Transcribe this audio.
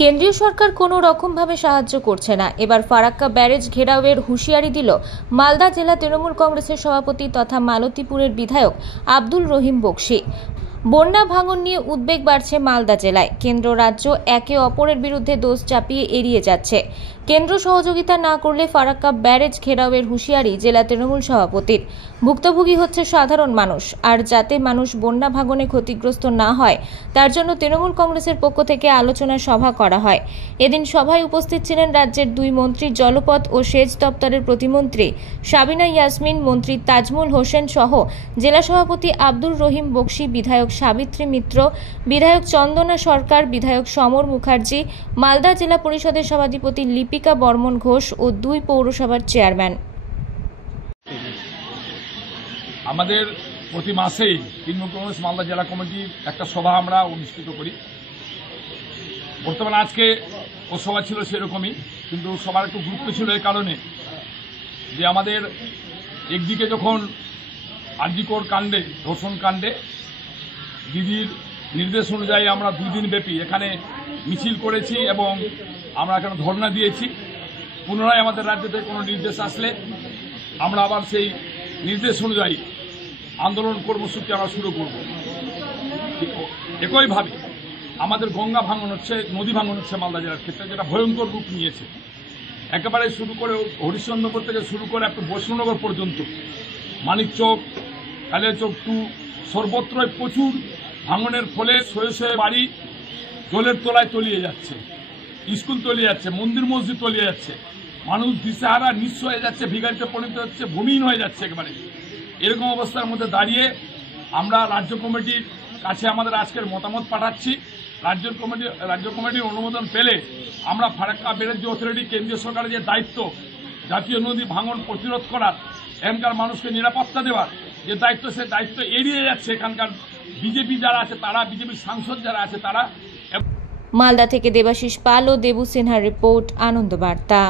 কেন্দ্রীয় সরকার কোনো রকমভাবে সাহায্য করছে না। এবার ফারাক্কা ব্যারেজ ঘেরাওয়ের হুঁশিয়ারি দিল মালদা জেলা তৃণমূল কংগ্রেসের সভাপতি তথা মালতীপুরের বিধায়ক আব্দুল রহিম বক্সী। বন্যা ভাঙন নিয়ে উদ্বেগ বাড়ছে মালদা জেলায়। কেন্দ্র রাজ্য একে অপরের বিরুদ্ধে দোষ চাপিয়ে এড়িয়ে যাচ্ছে। কেন্দ্র সহযোগিতা না করলে ফারাক্কা ব্যারেজ ঘেরাওয়ের হুঁশিয়ারি জেলা তৃণমূল সভাপতির। ভুক্তভোগী হচ্ছে সাধারণ মানুষ, আর যাতে মানুষ বন্যা ভাঙনে ক্ষতিগ্রস্ত না হয় তার জন্য তৃণমূল কংগ্রেসের পক্ষ থেকে আলোচনা সভা করা হয়। এদিন সভায় উপস্থিত ছিলেন রাজ্যের দুই মন্ত্রী, জলপথ ও সেচ দপ্তরের প্রতিমন্ত্রী সাবিনা ইয়াসমিন, মন্ত্রী তাজমুল হোসেন সহ জেলা সভাপতি আব্দুল রহিম বক্সী, বিধায়ক সাবিত্রী মিত্র, বিধায়ক চন্দনা সরকার, বিধায়ক সমর মুখার্জি, মালদা জেলা পরিষদের সভাধিপতি লিপিকা বর্মন ঘোষ ও দুই পৌরসভার চেয়ারম্যান। আমাদের প্রতি মাসেই তৃণমূল কংগ্রেস মালদা জেলা কমিটির একটা সভা আমরা অনুষ্ঠিত করি। বর্তমানে আজকে ও সভা ছিল সেরকমই, কিন্তু সবার একটু গুরুত্ব ছিল এই কারণে যে আমাদের একদিকে যখন আরজিকর কাণ্ডে, ধর্ষণ কাণ্ডে দিদির নির্দেশ অনুযায়ী আমরা 2 দিন ব্যাপী এখানে মিছিল করেছি এবং আমরা এখানে ধর্ণা দিয়েছি। পুনরায় আমাদের রাজ্য থেকে কোনো নির্দেশ আসলে আমরা আবার সেই নির্দেশ অনুযায়ী আন্দোলন কর্মসূচি আমরা শুরু করব। একইভাবে আমাদের গঙ্গা ভাঙন হচ্ছে, নদী ভাঙন হচ্ছে মালদা জেলার ক্ষেত্রে, যেটা ভয়ঙ্কর রূপ নিয়েছে। একেবারে শুরু করে হরিশ্চন্দ্রপুর থেকে শুরু করে একটু বৈষ্ণবনগর পর্যন্ত, মানিকচক, কালিয়াচক 2 সর্বত্রই প্রচুর ভাঙনের ফলে শয়ে শয়ে বাড়ি জলের তলায় তলিয়ে যাচ্ছে, স্কুল তলিয়ে যাচ্ছে, মন্দির মসজিদ তলিয়ে যাচ্ছে, মানুষ দিশেহারা নিঃস্ব হয়ে যাচ্ছে, ভিখারিতে পরিণত হচ্ছে, ভূমিহীন হয়ে যাচ্ছে একেবারে। এরকম অবস্থার মধ্যে দাঁড়িয়ে আমরা রাজ্য কমিটির কাছে আমাদের আজকের মতামত পাঠাচ্ছি। রাজ্য কমিটির অনুমোদন পেলে আমরা ফারাক্কা ব্যারেজ অথরিটি, কেন্দ্রীয় সরকারের যে দায়িত্ব জাতীয় নদী ভাঙন প্রতিরোধ করার, এখানকার মানুষকে নিরাপত্তা দেওয়ার যে দায়িত্ব, সে দায়িত্ব এড়িয়ে যাচ্ছে এখানকার বিজেপি যারা আছে তারা, বিজেপির সাংসদ যারা আছে তারা। মালদা থেকে দেবাশিস পাল ও দেবু সিনহার রিপোর্ট, আনন্দ বার্তা।